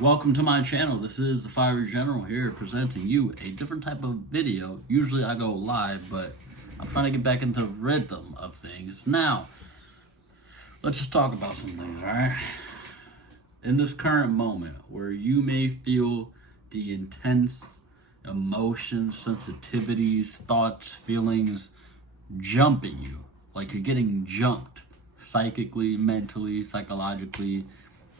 Welcome to my channel. This is the Fiery General here presenting you a different type of video. Usually I go live, but I'm trying to get back into the rhythm of things. Now, let's just talk about some things, alright? In this current moment where you may feel the intense emotions, sensitivities, thoughts, feelings jumping you, like you're getting jumped psychically, mentally, psychologically,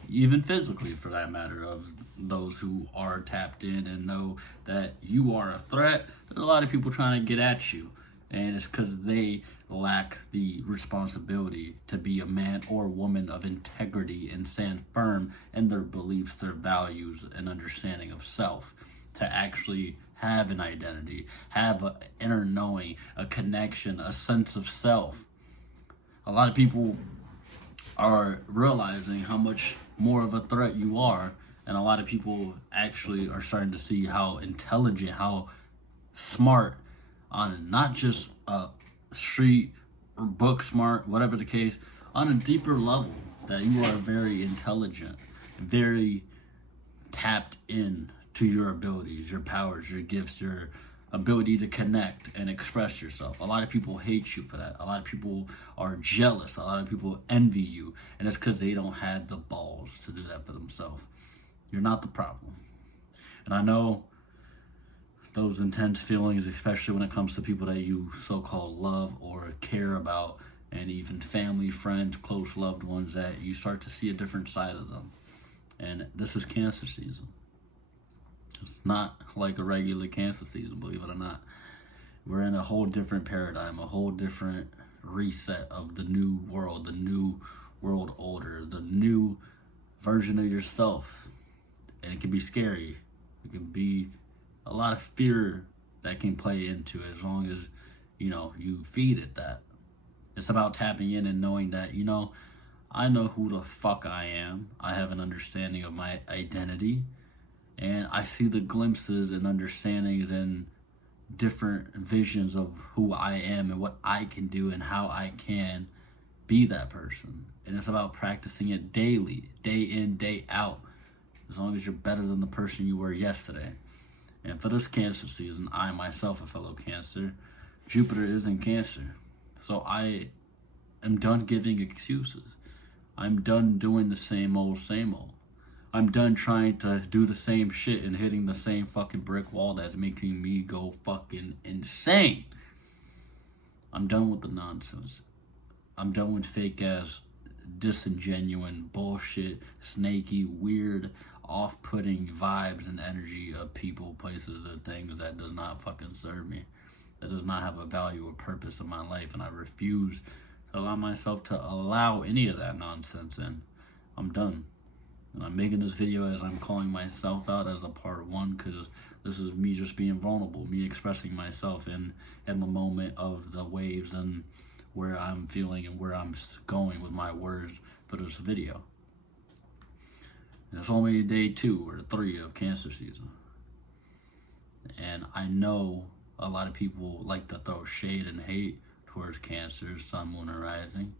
even physically for that matter, of those who are tapped in and know that you are a threat. There's a lot of people trying to get at you, and it's because they lack the responsibility to be a man or woman of integrity and stand firm in their beliefs, their values, and understanding of self, to actually have an identity, have an inner knowing, a connection, a sense of self. A lot of people are realizing how much more of a threat you are, and a lot of people actually are starting to see how intelligent, how smart, on not just a street or book smart, whatever the case, on a deeper level, that you are very intelligent, very tapped in to your abilities, your powers, your gifts, your ability to connect and express yourself. A lot of people hate you for that. A lot of people are jealous. A lot of people envy you, and it's because they don't have the balls to do that for themselves. You're not the problem. And I know those intense feelings, especially when it comes to people that you so-called love or care about, and even family, friends, close loved ones, that you start to see a different side of them. And this is Cancer season. It's not like a regular Cancer season, believe it or not. We're in a whole different paradigm, a whole different reset of the new world, the new world order, the new version of yourself. And it can be scary. It can be a lot of fear that can play into it, as long as, you feed it that. It's about tapping in and knowing that, I know who the fuck I am. I have an understanding of my identity. And I see the glimpses and understandings and different visions of who I am and what I can do and how I can be that person. And it's about practicing it daily, day in, day out, as long as you're better than the person you were yesterday. And for this Cancer season, I myself, a fellow Cancer, Jupiter is in Cancer. So I am done giving excuses. I'm done doing the same old, same old. I'm done trying to do the same shit and hitting the same fucking brick wall that's making me go fucking insane. I'm done with the nonsense. I'm done with fake ass, disingenuous bullshit, snaky, weird, off-putting vibes and energy of people, places, or things that does not fucking serve me. That does not have a value or purpose in my life, and I refuse to allow myself to allow any of that nonsense in. I'm done. And I'm making this video as I'm calling myself out as a part one, because this is me just being vulnerable, me expressing myself in the moment of the waves and where I'm feeling and where I'm going with my words for this video. And it's only day 2 or 3 of Cancer season. And I know a lot of people like to throw shade and hate towards Cancer, Sun, Moon, and Rising,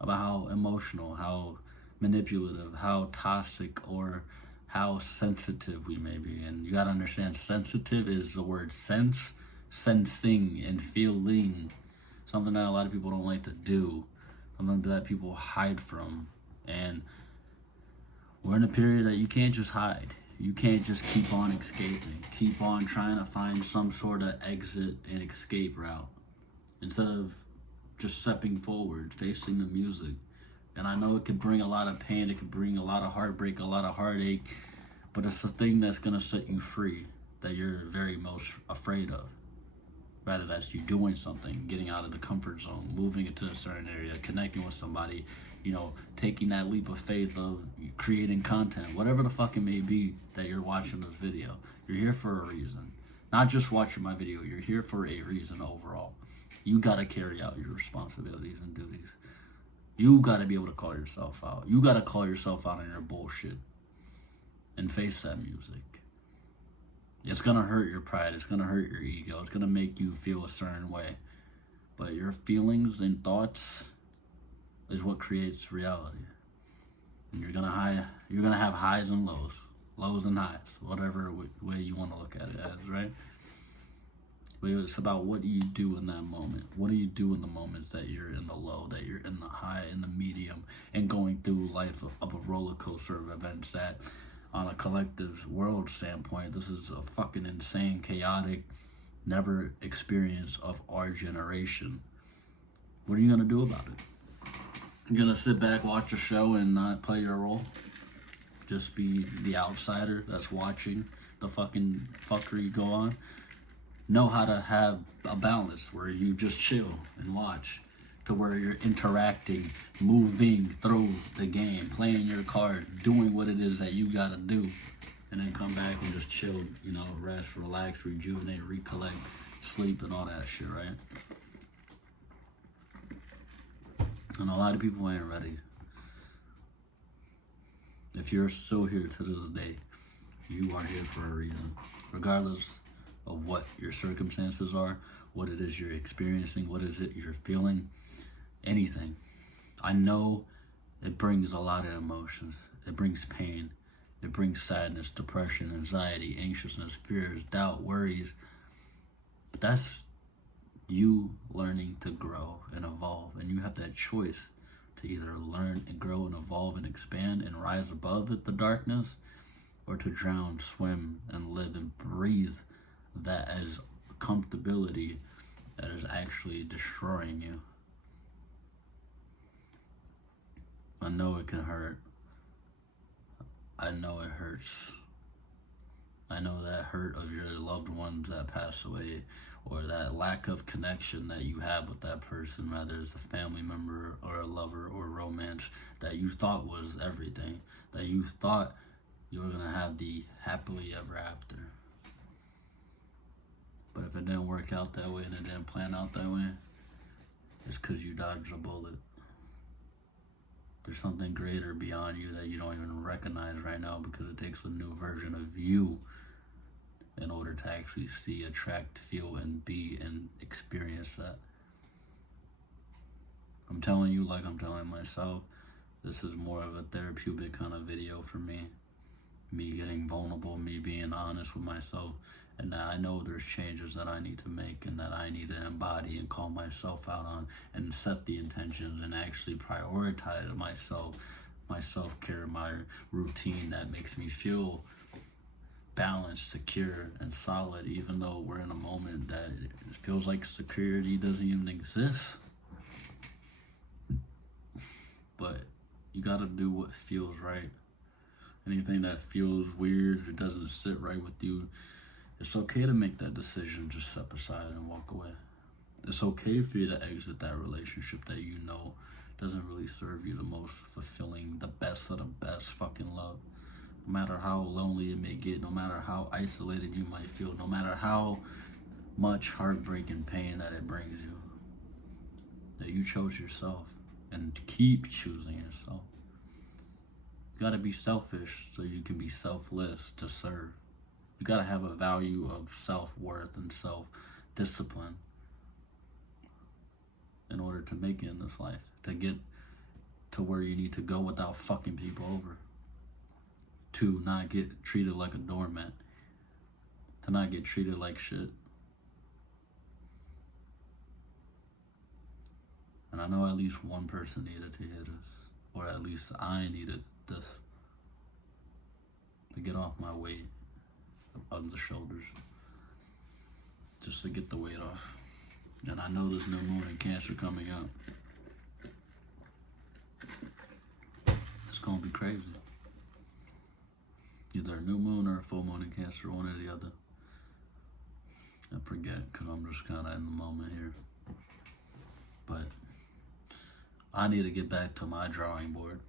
about how emotional, how manipulative, how toxic, or how sensitive we may be. And you gotta understand, sensitive is the word sense, sensing, and feeling. Something that a lot of people don't like to do, something that people hide from. And we're in a period that you can't just hide. You can't just keep on escaping, keep on trying to find some sort of exit and escape route, instead of just stepping forward, facing the music. And I know it could bring a lot of pain, it could bring a lot of heartbreak, a lot of heartache, but it's the thing that's gonna set you free that you're very most afraid of. Rather that's you doing something, getting out of the comfort zone, moving into a certain area, connecting with somebody, taking that leap of faith of creating content, whatever the fuck it may be that you're watching this video. You're here for a reason. Not just watching my video, you're here for a reason overall. You gotta carry out your responsibilities and duties. You gotta be able to call yourself out. You gotta call yourself out on your bullshit and face that music. It's gonna hurt your pride. It's gonna hurt your ego. It's gonna make you feel a certain way. But your feelings and thoughts is what creates reality. And you're gonna have highs and lows. lows and highs, whatever way you want to look at it as, right? But it's about what do you do in that moment. What do you do in the moments that you're in the low, that you're in the high, in the medium, and going through life of a roller coaster of events that, on a collective world standpoint, this is a fucking insane, chaotic, never experience of our generation. What are you gonna do about it? You're gonna sit back, watch a show, and not play your role? Just be the outsider that's watching the fucking fuckery go on? Know how to have a balance where you just chill and watch, to where you're interacting, moving through the game, playing your card, doing what it is that you gotta do, and then come back and just chill, rest, relax, rejuvenate, recollect, sleep, and all that shit, right? And a lot of people ain't ready. If you're still here to this day, you are here for a reason. Regardless of what your circumstances are, what it is you're experiencing, what is it you're feeling, anything. I know it brings a lot of emotions. It brings pain. It brings sadness, depression, anxiety, anxiousness, fears, doubt, worries. But that's you learning to grow and evolve, and you have that choice to either learn and grow and evolve and expand and rise above it, the darkness, or to drown, swim, and live and breathe that as comfortability that is actually destroying you. I know it can hurt. I know it hurts. I know that hurt of your loved ones that passed away, or that lack of connection that you have with that person, whether it's a family member or a lover or romance that you thought was everything, that you thought you were going to have the happily ever after. But if it didn't work out that way and it didn't plan out that way, it's because you dodged a bullet. There's something greater beyond you that you don't even recognize right now, because it takes a new version of you in order to actually see, attract, feel, and be and experience that. I'm telling you, like I'm telling myself, this is more of a therapeutic kind of video for me. Me getting vulnerable, me being honest with myself, and that I know there's changes that I need to make and that I need to embody and call myself out on and set the intentions and actually prioritize myself, my self-care, my routine that makes me feel balanced, secure, and solid, even though we're in a moment that it feels like security doesn't even exist. But you gotta do what feels right. Anything that feels weird, it doesn't sit right with you, it's okay to make that decision, just step aside and walk away. It's okay for you to exit that relationship that you know doesn't really serve you the most fulfilling, the best of the best fucking love. No matter how lonely it may get, no matter how isolated you might feel, no matter how much heartbreak and pain that it brings you, that you chose yourself and keep choosing yourself. You gotta be selfish so you can be selfless to serve. You gotta have a value of self-worth and self-discipline in order to make it in this life, to get to where you need to go without fucking people over, to not get treated like a doormat, to not get treated like shit. And I know at least one person needed to hear this, or at least I needed this, to get off my weight on the shoulders, just to get the weight off. And I know there's no moon in Cancer coming up. It's gonna be crazy. Either a new moon or a full moon in Cancer, one or the other. I forget, because I'm just kind of in the moment here. But I need to get back to my drawing board.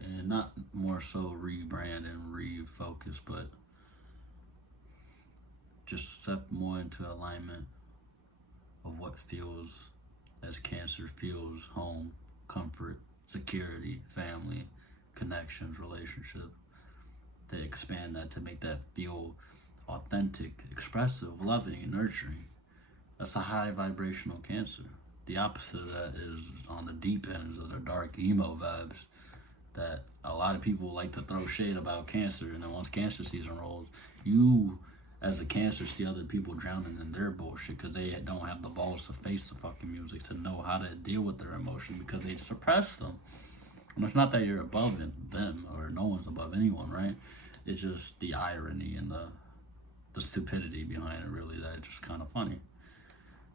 And not more so rebrand and refocus, but just step more into alignment of what feels as Cancer feels: home, comfort, security, family, connections, relationship. To expand that, to make that feel authentic, expressive, loving, and nurturing. That's a high vibrational Cancer. The opposite of that is on the deep ends of the dark emo vibes. that a lot of people like to throw shade about cancer, and then once cancer season rolls, you as a cancer see other people drowning in their bullshit because they don't have the balls to face the fucking music, to know how to deal with their emotions because they suppress them. And it's not that you're above them, or no one's above anyone, right? It's just the irony and the stupidity behind it, really, that it's just kind of funny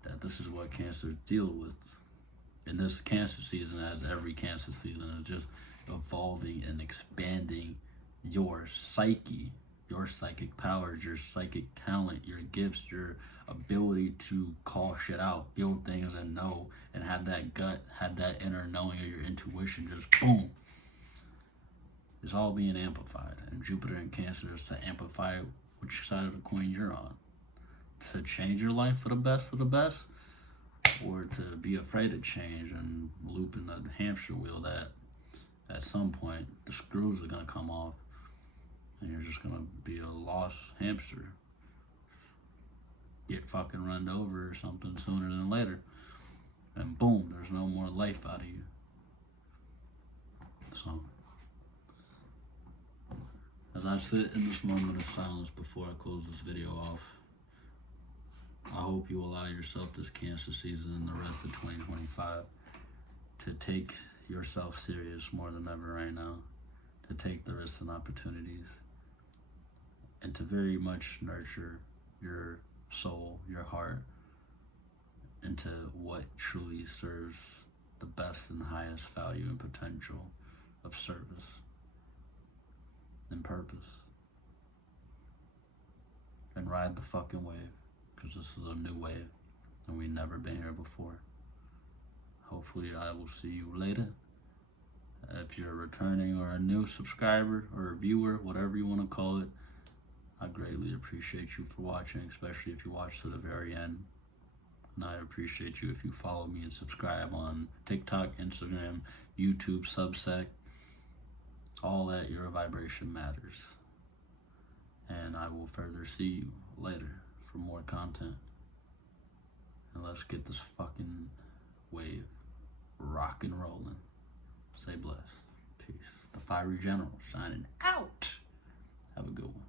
that this is what cancers deal with. And this cancer season, as every cancer season, is just evolving and expanding your psyche, your psychic powers, your psychic talent, your gifts, your ability to call shit out, feel things and know, and have that gut, have that inner knowing of your intuition, just boom. It's all being amplified. And Jupiter in Cancer is to amplify which side of the coin you're on. To change your life for the best, or to be afraid of change and loop in the hamster wheel that at some point the screws are gonna come off and you're just gonna be a lost hamster. Get fucking run over or something sooner than later. And boom, there's no more life out of you. So, as I sit in this moment of silence before I close this video off, I hope you allow yourself this cancer season and the rest of 2025 to take yourself serious more than ever right now, to take the risks and opportunities, and to very much nurture your soul, your heart, into what truly serves the best and highest value and potential of service and purpose. And ride the fucking wave, because this is a new wave and we've never been here before. Hopefully I will see you later. If you're a returning or a new subscriber or a viewer, whatever you want to call it, I greatly appreciate you for watching, especially if you watch to the very end. And I appreciate you if you follow me and subscribe on TikTok, Instagram, YouTube, Substack. All that, your vibration matters. And I will further see you later for more content. And let's get this fucking wave rock and rolling. Stay blessed. Peace. The Fiery General signing out. Have a good one.